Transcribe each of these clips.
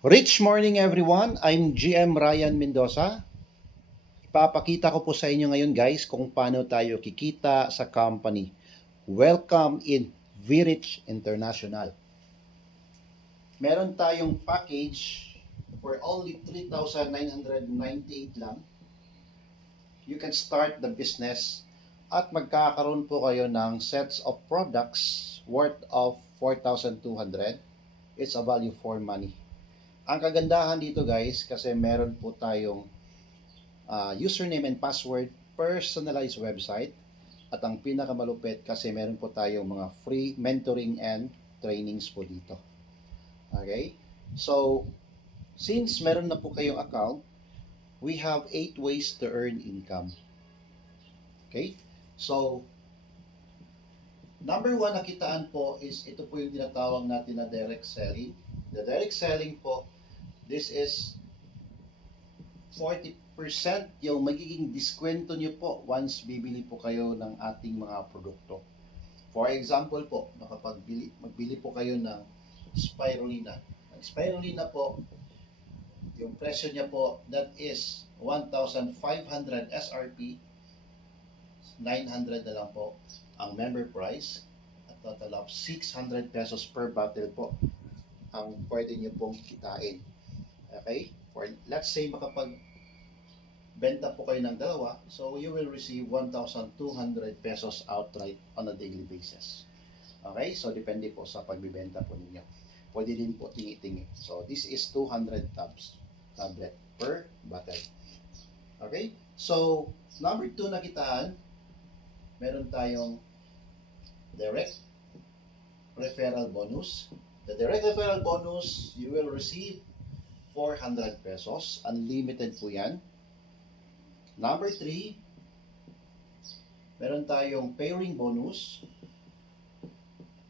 Rich morning everyone, I'm GM Ryan Mendoza. Ipapakita ko po sa inyo ngayon guys kung paano tayo kikita sa company. Welcome in VRich International. Meron tayong package for only 3,998 lang. You can start the business at magkakaroon po kayo ng sets of products worth of 4,200. It's a value for money. Ang kagandahan dito guys, kasi meron po tayong username and password, personalized website, at ang pinakamalupit kasi meron po tayong mga free mentoring and trainings po dito. Okay? So, since meron na po kayong account, we have 8 ways to earn income. Okay? So, number 1 na kitaan po is ito po yung tinatawag natin na direct selling. The direct selling po, this is 40% yung magiging diskwento nyo po once bibili po kayo ng ating mga produkto. For example po, magbili po kayo ng spirulina. Ang spirulina po, yung presyo niya po, that is 1,500 SRP, 900 na lang po ang member price, at total of 600 pesos per bottle po ang pwede nyo pong kitain. Okay? For let's say makapag-benta po kayo ng dalawa, so you will receive 1,200 pesos outright on a daily basis. Okay? So depende po sa pagbibenta po ninyo. Pwede din po tingi-tingi. So this is 200 tablet per bottle. Okay? So number 2 na kitaan, meron tayong direct referral bonus. The direct referral bonus, you will receive 400 pesos. Unlimited po yan. Number 3, meron tayong pairing bonus.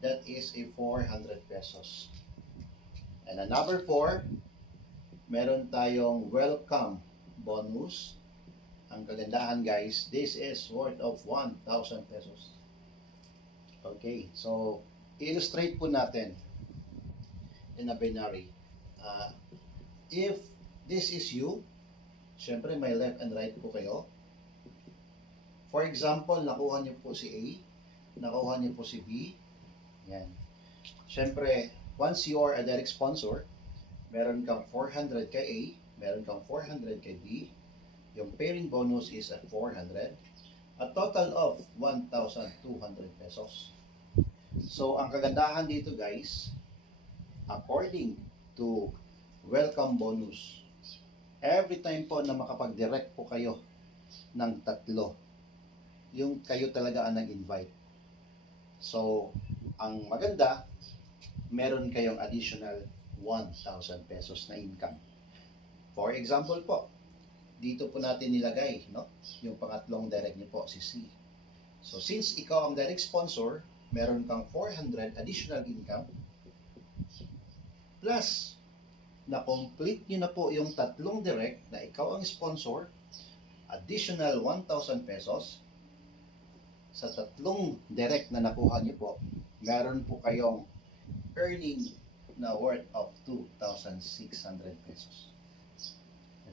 That is a 400 pesos. And number 4, meron tayong welcome bonus. Ang kagandahan guys, this is worth of 1,000 pesos. Okay, so illustrate po natin in a binary. If this is you, syempre may left and right po kayo. For example, nakuha niyo po si A, nakuha niyo po si B. Yan. Syempre, once you are a direct sponsor, meron kang 400 kay A, meron kang 400 kay B. Yung pairing bonus is at 400. A total of 1,200 pesos. So, ang kagandahan dito guys, according to welcome bonus, every time po na makapag-direct po kayo ng 3, yung kayo talaga ang nag-invite. So, ang maganda, meron kayong additional 1,000 pesos na income. For example po, dito po natin nilagay, no? Yung pangatlong direct niyo po, si C. So, since ikaw ang direct sponsor, meron kang 400 additional income, plus, na-complete nyo na po yung 3 direct na ikaw ang sponsor, additional 1,000 pesos, sa 3 direct na nakuha nyo po, meron po kayong earning na worth of 2,600 pesos.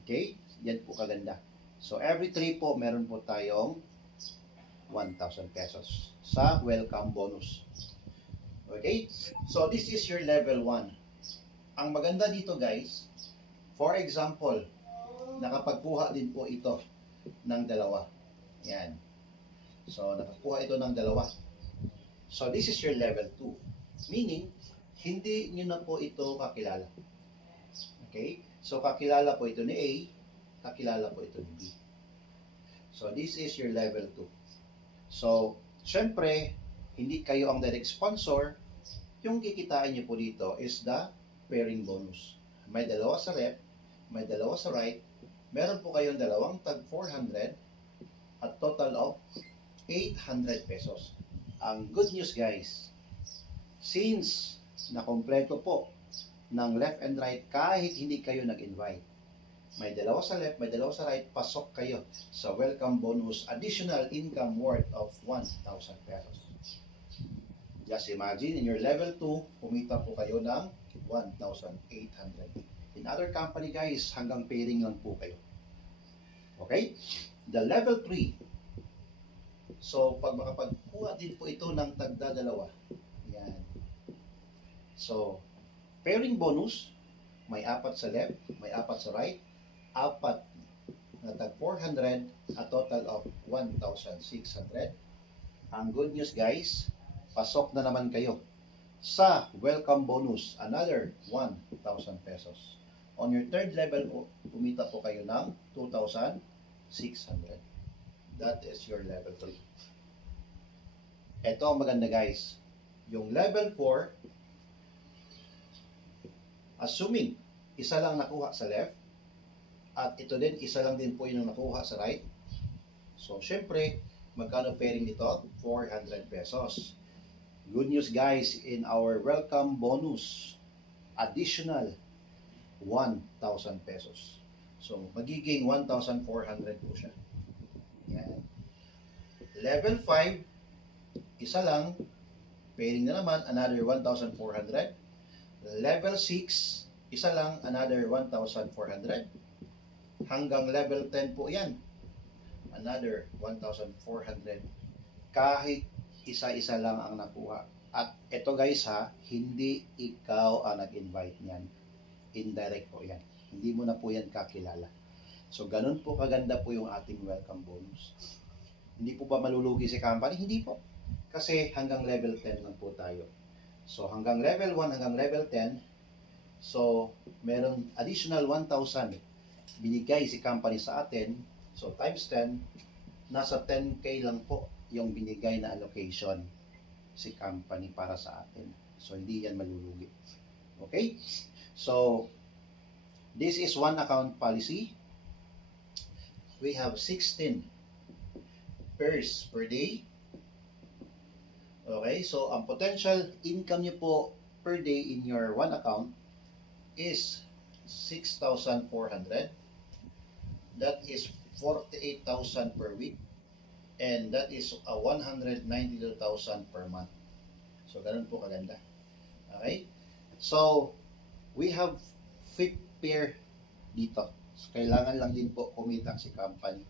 Okay? Yan po kaganda. So, every 3 po, meron po tayong 1,000 pesos sa welcome bonus. Okay? So, this is your level 1. Ang maganda dito guys, for example, nakapagkuha din po ito ng 2. Yan. So, nakakuha ito ng 2. So, this is your level 2. Meaning, hindi nyo na po ito kakilala. Okay? So, kakilala po ito ni A, kakilala po ito ni B. So, this is your level 2. So, syempre, hindi kayo ang direct sponsor. Yung kikitain nyo po dito is the pairing bonus. May 2 sa left, may 2 sa right. Meron po kayong 2 tag 400 at total of 800 pesos. Ang good news guys, since nakompleto po ng left and right kahit hindi kayo nag-invite, may 2 sa left, may 2 sa right, pasok kayo sa welcome bonus, additional income worth of 1,000 pesos. Just imagine, in your level 2, kumita po kayo ng 1,800. In other company guys, hanggang pairing lang po kayo. Okay? The level 3. So, pag makapagkuha din po ito ng tagda-dalawa. Yan. So, pairing bonus, may 4 sa left, may 4 sa right, 4 na tag 400, a total of 1,600. Ang good news guys, pasok na naman kayo sa welcome bonus, another 1,000 pesos. On your third level, kumita po kayo ng 2,600. That is your level 3. Ito ang maganda guys. Yung level 4, assuming isa lang nakuha sa left, at ito din, isa lang din po yung nakuha sa right. So, syempre, magkano pairing nito? 400 pesos. Good news guys, in our welcome bonus, additional 1,000 pesos. So, magiging 1,400 po siya. Yan. Level 5, isa lang, pairing na naman, another 1,400. Level 6, isa lang, another 1,400. Hanggang level 10 po yan, another 1,400. Kahit isa-isa lang ang nakuha. At ito guys ha, hindi ikaw ang nag-invite niyan. Indirect po yan. Hindi mo na po yan kakilala. So, ganun po kaganda po yung ating welcome bonus. Hindi po ba malulugi si company? Hindi po. Kasi hanggang level 10 lang po tayo. So, hanggang level 1, hanggang level 10, so, meron additional 1,000 binigay si company sa atin. So, times 10, nasa 10K lang po yung binigay na allocation si company para sa atin. So, hindi yan malulugi. Okay? So, this is one account policy. We have 16 pairs per day. Okay? So, ang potential income nyo po per day in your one account is 6,400. That is 48,000 per week. And that is 192,000 per month. So, ganun po kaganda. Okay? So, we have 5 pair dito. So, kailangan lang din po kumita si company.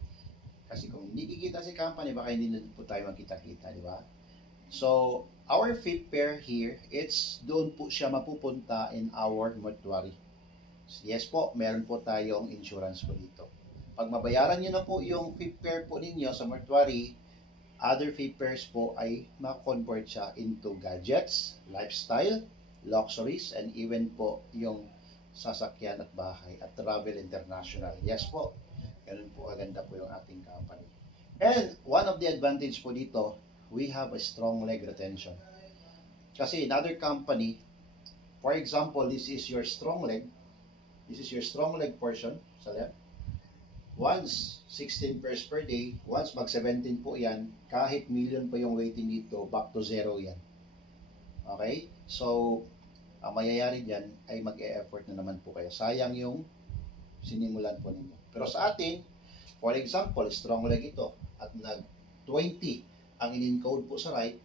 Kasi kung hindi kikita si company, baka hindi na po tayo magkita-kita, di ba? So, our 5th pair here, it's doon po siya mapupunta in our mortuary. Yes po, meron po tayong insurance po dito. Pag mabayaran nyo na po yung 5th pair po ninyo sa mortuary, other 5 pairs po ay ma-convert siya into gadgets, lifestyle, luxuries, and even po yung sasakyan at bahay at travel international. Yes po, ganun po kaganda po yung ating company. And one of the advantage po dito, we have a strong leg retention. Kasi in other company, for example, this is your strong leg portion sa left. Once 16 pairs per day, once mag 17 po yan, kahit million pa yung waiting dito, back to zero yan. Okay? So, ang mayayari dyan ay mag-e-effort na naman po kayo. Sayang yung sinimulan po ninyo. Pero sa atin, for example, strong leg ito at nag 20 ang in-encode po sa right,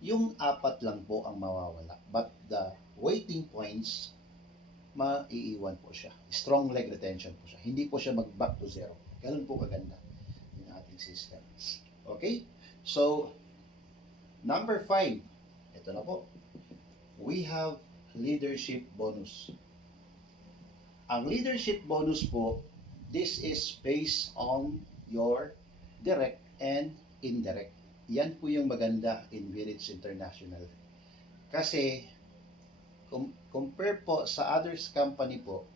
yung 4 lang po ang mawawala. But the waiting points, maiiwan po siya. Strong leg retention po siya. Hindi po siya mag-back to zero. Ganun po kaganda yung ating system. Okay? So, number 5, ito na po. We have leadership bonus. Ang leadership bonus po, this is based on your direct and indirect. Yan po yung maganda in Village International. Kasi, compare po sa others company po,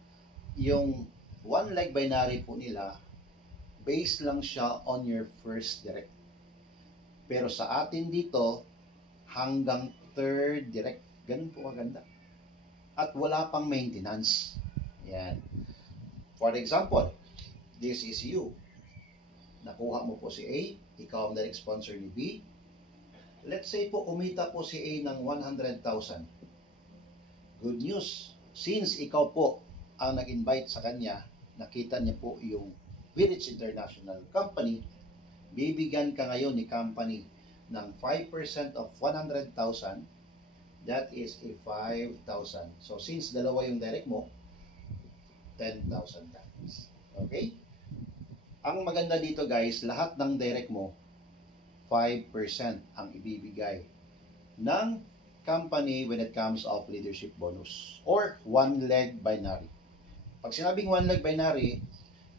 yung one leg binary po nila, based lang siya on your first direct. Pero sa atin dito, hanggang third direct. Ganun po kaganda. At wala pang maintenance. Yan. For example, this is you. Nakuha mo po si A, ikaw ang direct sponsor ni B. Let's say po, kumita po si A ng 100,000. Good news, since ikaw po ang nag-invite sa kanya, nakita niya po yung Village International Company, bibigyan ka ngayon ni company ng 5% of 100,000 That is a 5,000. So, since dalawa yung direct mo, 10,000 ka. Okay? Ang maganda dito guys, lahat ng direct mo, 5% ang ibibigay ng company when it comes of leadership bonus or one-leg binary. Pag sinabing one-leg binary,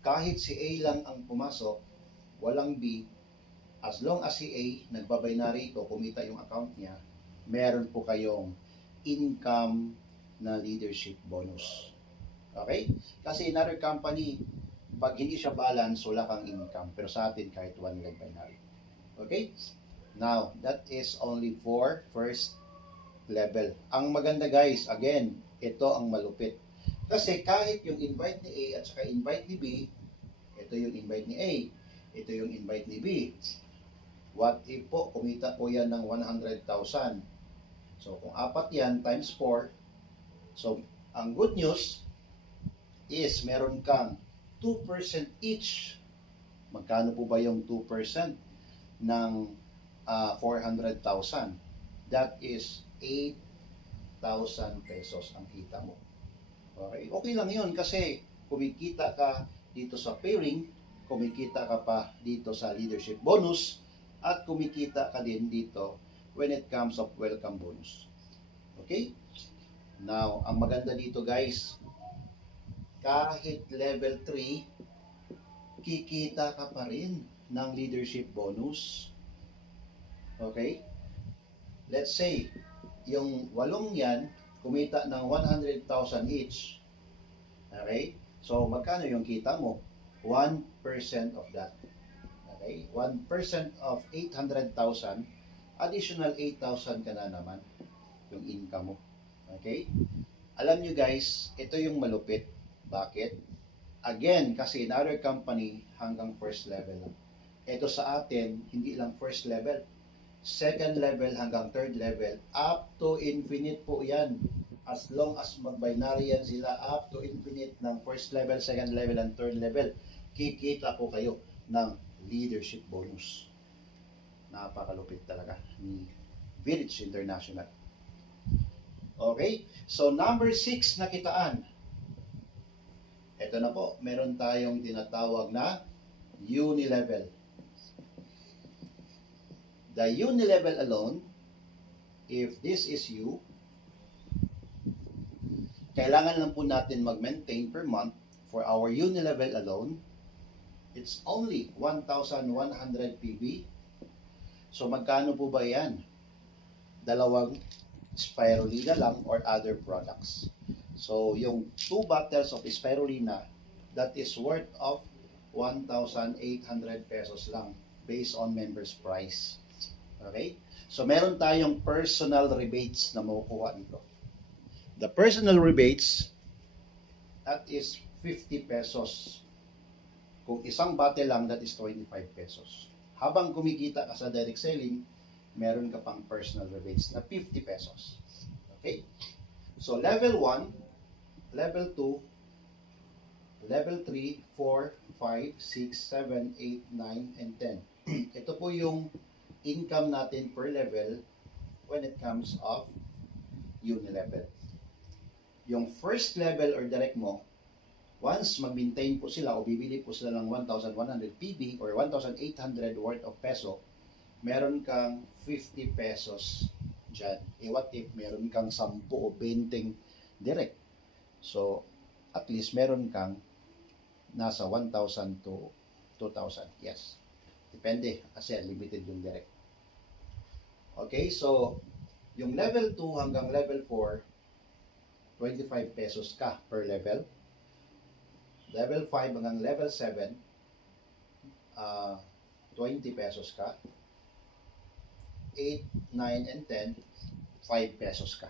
kahit si A lang ang pumasok, walang B, as long as si A nagbabinary ito, kumita yung account niya, meron po kayong income na leadership bonus. Okay? Kasi in other company, pag hindi siya balance, wala kang income. Pero sa atin, kahit one-leg binary. Okay? Now, that is only for first level. Ang maganda guys, again, ito ang malupit. Kasi kahit yung invite ni A at saka invite ni B, ito yung invite ni A, ito yung invite ni B. What if po, kumita po yan ng 100,000. So, kung apat yan, times 4. So, ang good news is meron kang 2% each. Magkano po ba yung 2% ng 400,000? That is 8,000 pesos ang kita mo. Okay, okay lang yun kasi kumikita ka dito sa pairing, kumikita ka pa dito sa leadership bonus, at kumikita ka din dito when it comes of welcome bonus. Okay? Now, ang maganda dito guys, kahit level 3, kikita ka pa rin ng leadership bonus. Okay? Let's say, yung 8 yan, kumita ng 100,000 each. Okay? So, magkano yung kita mo? 1% of that. Okay? 1% of 800,000, additional 8,000 ka na naman yung income mo. Okay? Alam nyo guys, ito yung malupit. Bakit? Again, kasi in other company, hanggang first level lang. Ito sa atin, hindi lang first level. Second level hanggang third level, up to infinite po yan. As long as mag-binary yan sila, up to infinite ng first level, second level, and third level, kikita po kayo ng leadership bonus. Napakalupit talaga ni Village International. Okay? So, number 6 na kitaan. Ito na po, meron tayong tinatawag na unilevel. The unilevel alone, if this is you, kailangan lang po natin mag-maintain per month for our unilevel alone. It's only 1,100 PB. So magkano po ba yan? Dalawang spirulina lang or other products. So yung 2 bottles of spirulina, that is worth of 1,800 pesos lang based on members price. Okay? So meron tayong personal rebates na makukuha dito. The personal rebates, that is 50 pesos. Kung isang bottle lang, that is 25 pesos. Habang kumikita ka sa direct selling, meron ka pang personal rebates na 50 pesos. Okay? So level 1, level 2, level 3, 4, 5, 6, 7, 8, 9, and 10. Ito po yung income natin per level when it comes of unilevel. Yung first level or direct mo, once mag-maintain po sila o bibili po sila ng 1,100 PB or 1,800 worth of peso, meron kang 50 pesos dyan. What if meron kang 10 o 20 direct? So, at least meron kang nasa 1,000 to 2,000. Yes. Depende kasi limited yung direct. Okay, so yung level 2 hanggang level 4, 25 pesos ka per level. Level 5 hanggang level 7, 20 pesos ka. 8, 9, and 10, 5 pesos ka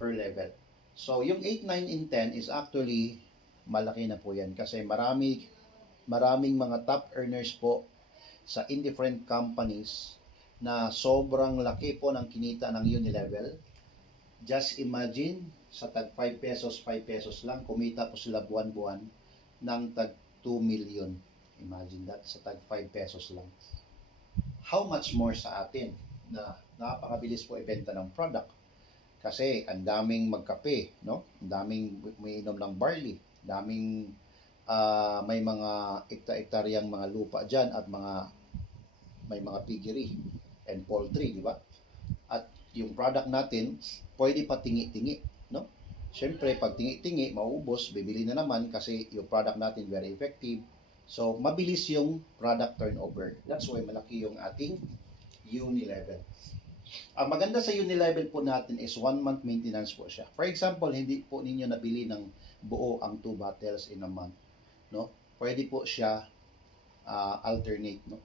per level. So, yung 8, 9, and 10 is actually malaki na po yan kasi maraming mga top earners po sa indifferent companies na sobrang laki po ng kinita ng unilevel. Just imagine, sa tag 5 pesos lang, kumita po sila buwan-buwan ng tag 2 million. Imagine that, sa tag 5 pesos lang. How much more sa atin na napakabilis po ibenta ng product. Kasi ang daming magkape, no? Ang daming umiinom ng barley, daming may mga ektaryang mga lupa diyan at may mga piggery and poultry, di ba? At yung product natin, pwede pa tingi-tingi, no? Siyempre, pag tingi-tingi, mauubos, bibili na naman kasi yung product natin very effective. So, mabilis yung product turnover. That's why malaki yung ating Unilevel. Ang maganda sa Unilevel po natin is 1 month maintenance po siya. For example, hindi po ninyo nabili ng buo ang 2 bottles in a month, no? Pwede po siya alternate, no?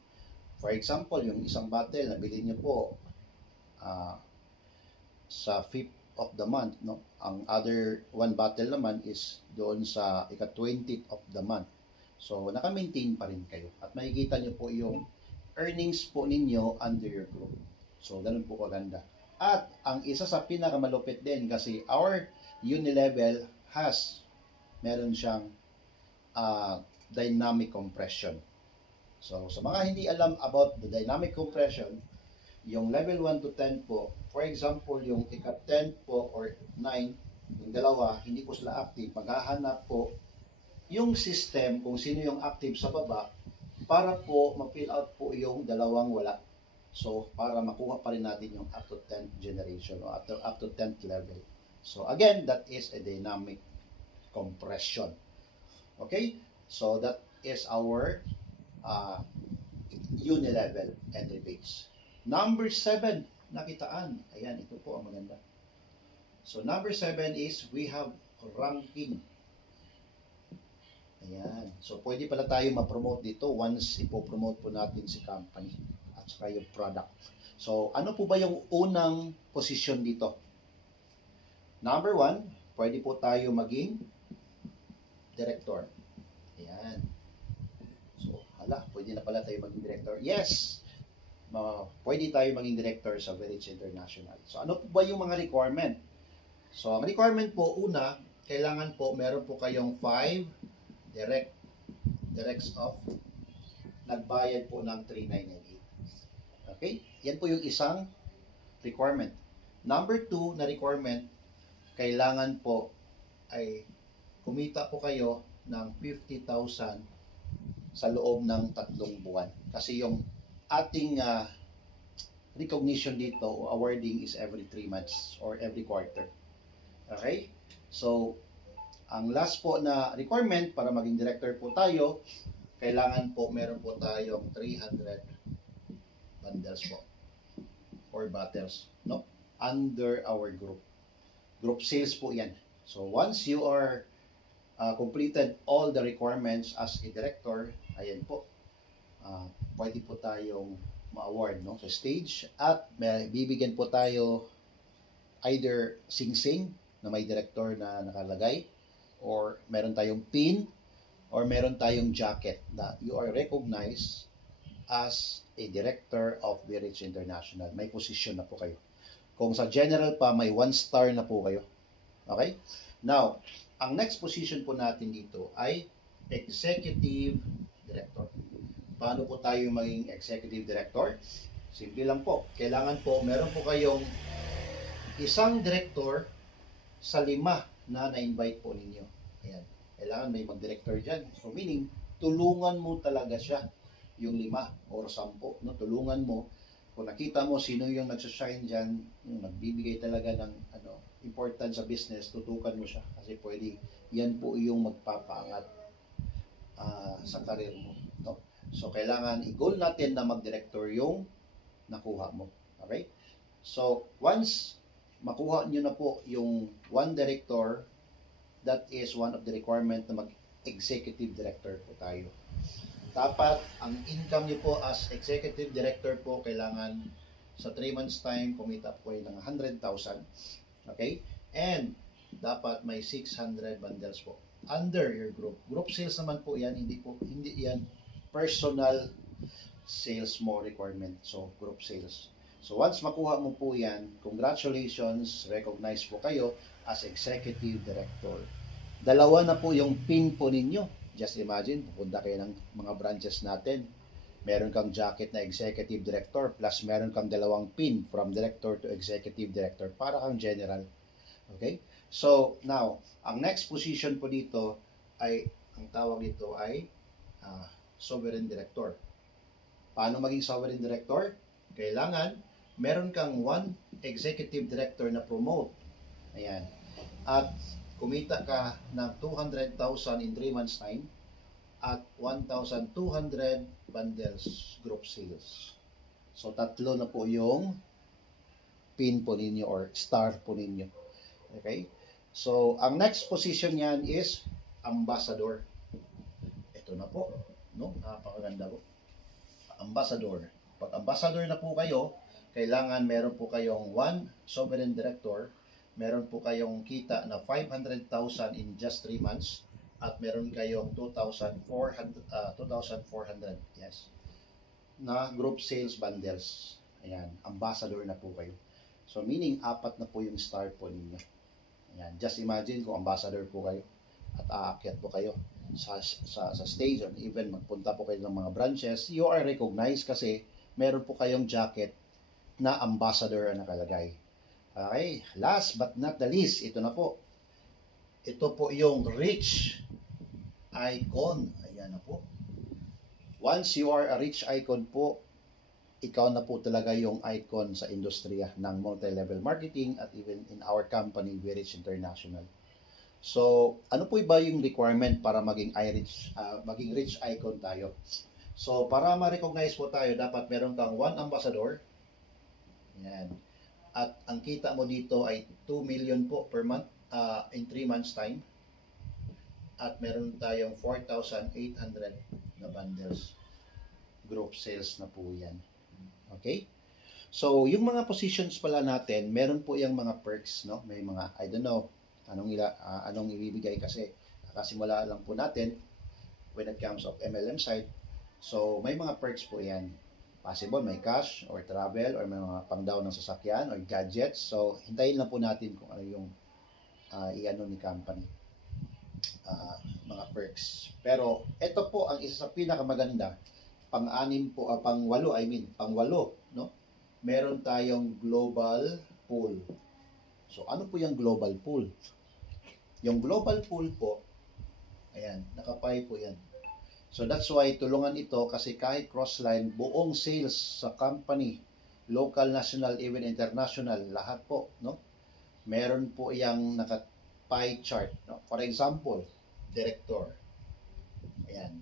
For example, yung isang bottle nabili niyo po sa 5th of the month, no? Ang other 1 bottle naman is doon sa ika-20th of the month. So, naka-maintain pa rin kayo. At makikita niyo po yung earnings po ninyo under your group. So, ganun po kaganda. At ang isa sa pinakamalupit din kasi our Unilevel meron siyang dynamic compression. So, sa mga hindi alam about the dynamic compression, yung level 1 to 10 po, for example, yung ika-10 po or 9, yung dalawa, hindi po sila active, maghahanap po yung system kung sino yung active sa baba para po ma-fill out po yung dalawang wala. So, para makuha pa rin natin yung up to 10th generation o up to 10th level. So, again, that is a dynamic compression. Okay? So, that is our Unilevel entry page. Number 7, nakitaan. Ayan, ito po ang maganda. So, number 7 is we have ranking. Ayan. So, pwede pala tayo ma-promote dito once ipopromote po natin si company at saka yung product. So, ano po ba yung unang posisyon dito? Number 1, pwede po tayo maging director. Ayan. So, pwede na pala tayo maging director. Yes! Pwede tayo maging director sa Verich International. So, ano po ba yung mga requirement? So, ang requirement po, una, kailangan po, meron po kayong 5 directs of nagbayad po ng 3,998. Okay? Yan po yung isang requirement. Number 2 na requirement, kailangan po ay kumita po kayo ng 50,000 sa loob ng 3 buwan. Kasi yung ating recognition dito o awarding is every 3 months or every quarter. Okay? So, ang last po na requirement para maging director po tayo, kailangan po meron po tayong 300 bundles po or bottles, no? Under our group. Group sales po yan. So, once you are completed all the requirements as a director, ayan po, pwede po tayong ma-award, no, sa stage at may bibigyan po tayo either sing-sing na may director na nakalagay or meron tayong pin or meron tayong jacket na you are recognized as a director of Verich International. May position na po kayo. Kung sa general pa, may 1 star na po kayo. Okay? Now, ang next position po natin dito ay executive director. Paano po tayo maging executive director? Simple lang po. Kailangan po, meron po kayong isang director sa 5 na na-invite po ninyo. Ayan. Kailangan may mag-director dyan. So meaning, tulungan mo talaga siya. Yung 5 or 10. No? Tulungan mo. Kung nakita mo sino yung nagsushine dyan, yung nagbibigay talaga ng importance sa business, tutukan mo siya. Kasi pwede, yan po yung magpapaangat sa karir mo. No? So, kailangan i-goal natin na mag-director yung nakuha mo. Okay? So, once makuha nyo na po yung 1 director, that is one of the requirement na mag-executive director po tayo. Dapat, ang income nyo po as executive director po, kailangan sa 3 months time, kumita po kayo ng 100,000. Okay? And, dapat may 600 bundles po under your group. Group sales naman po yan, hindi yan personal sales mo requirement. So, group sales. So, once makuha mo po yan, congratulations, recognize po kayo as executive director. 2 na po yung pin po ninyo. Just imagine, pupunta kayo ng mga branches natin. meron kang jacket na executive director plus meron kang dalawang pin from director to executive director para kang general. Okay? So, now, ang next position po dito ay, ang tawag dito ay sovereign director. Paano maging sovereign director? Kailangan meron kang one executive director na promote. Ayan. At kumita ka ng 200,000 in 3 months time at 1,200 bundles group sales. So, tatlo na po yung pin po ninyo or star po ninyo. Okay? So, ang next position yan is ambassador. Ito na po. No? Napakaganda po. Ambassador. Pag ambassador na po kayo, kailangan meron po kayong one sovereign director, meron po kayong kita na 500,000 in just 3 months, at meron kayong 2,400 yes, na group sales bundles. Ayan, ambassador na po kayo. So, meaning, 4 na po yung star po ninyo. Ayan, just imagine kung ambassador po kayo at aakyat po kayo sa stage, or even magpunta po kayo ng mga branches, you are recognized kasi meron po kayong jacket na ambassador ang nakalagay. Okay, last but not the least, ito na po. Ito po yung rich icon. Ayan na po. Once you are a rich icon po, ikaw na po talaga yung icon sa industriya ng multi-level marketing, at even in our company, Virich International. So, ano po ba yung requirement para maging rich icon tayo? So, para ma-recognize po tayo, dapat meron kang one ambassador. Yan. At ang kita mo dito ay 2 million po per month in 3 months time. At meron tayong 4,800 na bundles. Group sales na po yan. Okay? So, yung mga positions pala natin, meron po yung mga perks, no? May mga, I don't know, anong ibibigay kasi kasimula lang po natin when it comes of MLM side. So, may mga perks po yan. Possible, may cash or travel or may mga pang-down ng sasakyan or gadgets. So, hintayin lang po natin kung ano yung i-ano ni company. Mga perks. Pero, ito po ang isa sa pinakamaganda. Pang-walo, no? Meron tayong global pool. So, ano po yung global pool? Yung global pool po, ayan, nakapay po yan. So, that's why tulungan ito kasi kahit crossline, buong sales sa company, local, national, even international, lahat po, no? Meron po yung naka-pie chart, no? For example, director. Ayan.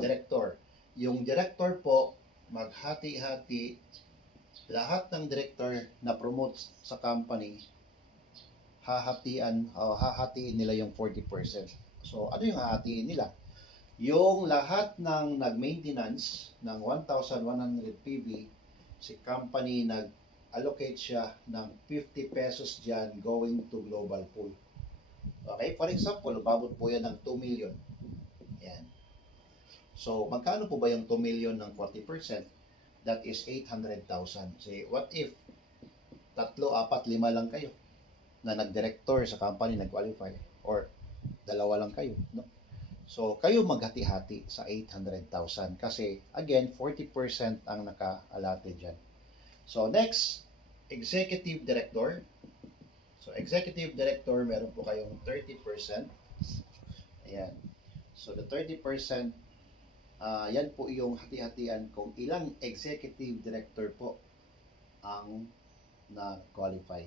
Director. Yung director po, maghati-hati, lahat ng director na promote sa company, hahatiin nila yung 40%. So, ano yung hahatiin nila? Yung lahat ng nag-maintenance ng 1,100 PV, si company nag-allocate siya ng 50 pesos dyan going to global pool. Okay? For example, babot po yan ng 2 million. Ayan. So, magkano po ba yung 2 million ng 40%? That is 800,000. Say, what if 3, 4, 5 lang kayo na nag-director sa company, nag-qualify, or 2 lang kayo, no? So, kayo maghati-hati sa 800,000 kasi, again, 40% ang naka-allotted dyan. So, next, executive director. So, executive director, meron po kayong 30%. Ayan. So, the 30%, yan po yung hati-hatian kung ilang executive director po ang na-qualify.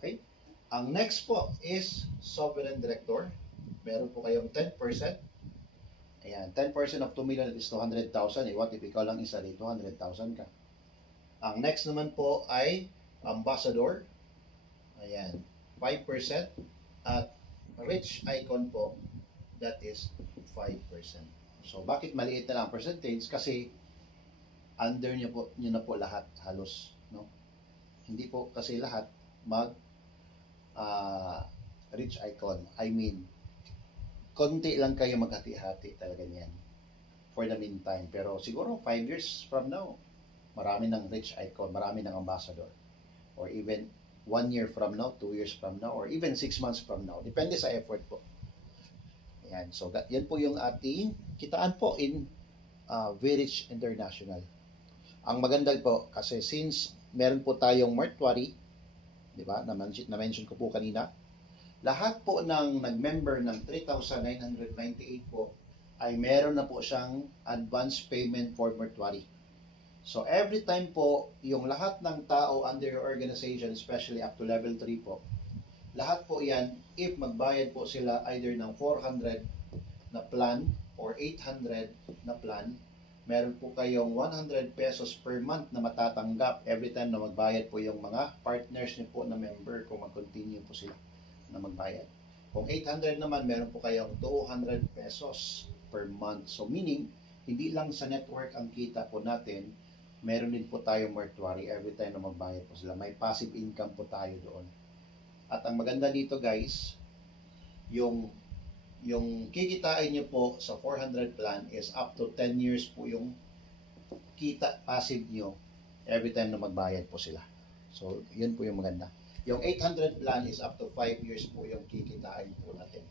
Okay? Ang next po is sovereign director. Meron po kayong 10%. Ayan, 10% of 2 million is 200,000. What if ikaw lang isa dito, 200,000 ka? Ang next naman po ay ambassador. Ayan, 5%. At rich icon po, that is 5%. So, bakit maliit na lang ang percentage? Kasi under nyo na po lahat halos, no? Hindi po kasi lahat rich icon. I mean, konti lang kayo maghati-hati talaga niyan for the meantime. Pero siguro 5 years from now, marami ng rich icon, marami ng ambassador. Or even 1 year from now, 2 years from now, or even 6 months from now. Depende sa effort po. Ayan. So, yan po yung ating kitaan po in Village International. Ang maganda po kasi since meron po tayong mortuary, di ba, na-mention ko po kanina, lahat po ng nag-member ng 3,998 po ay meron na po siyang advance payment for mortuary. So every time po, yung lahat ng tao under your organization, especially up to level 3 po, lahat po yan, if magbayad po sila either ng 400 na plan or 800 na plan, meron po kayong 100 pesos per month na matatanggap every time na magbayad po yung mga partners niyo po na member kung mag-continue po sila na magbayad. Kung 800 naman, meron po kayong 200 pesos per month. So meaning, hindi lang sa network ang kita po natin, meron din po tayong mortuary every time na magbayad po sila. May passive income po tayo doon. At ang maganda dito guys, yung kikitain nyo po sa 400 plan is up to 10 years po yung kita passive nyo every time na magbayad po sila. So, yun po yung maganda. Yung 800 plan is up to 5 years po yung kikitain po natin.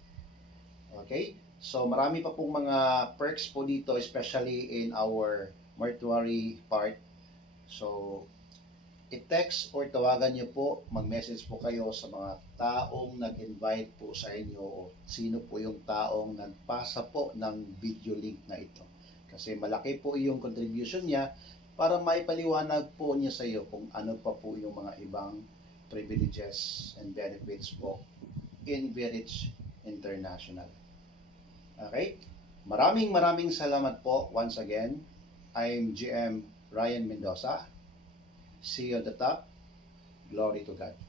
Okay? So, marami pa pong mga perks po dito, especially in our mortuary part. So, i-text or tawagan nyo po, mag-message po kayo sa mga taong nag-invite po sa inyo o sino po yung taong nagpasa po ng video link na ito. Kasi malaki po yung contribution niya para maipaliwanag po niya sa iyo kung ano pa po yung mga ibang privileges and benefits po in Village International. Okay? Maraming salamat po once again. I'm GM Ryan Mendoza. See you at the top. Glory to God.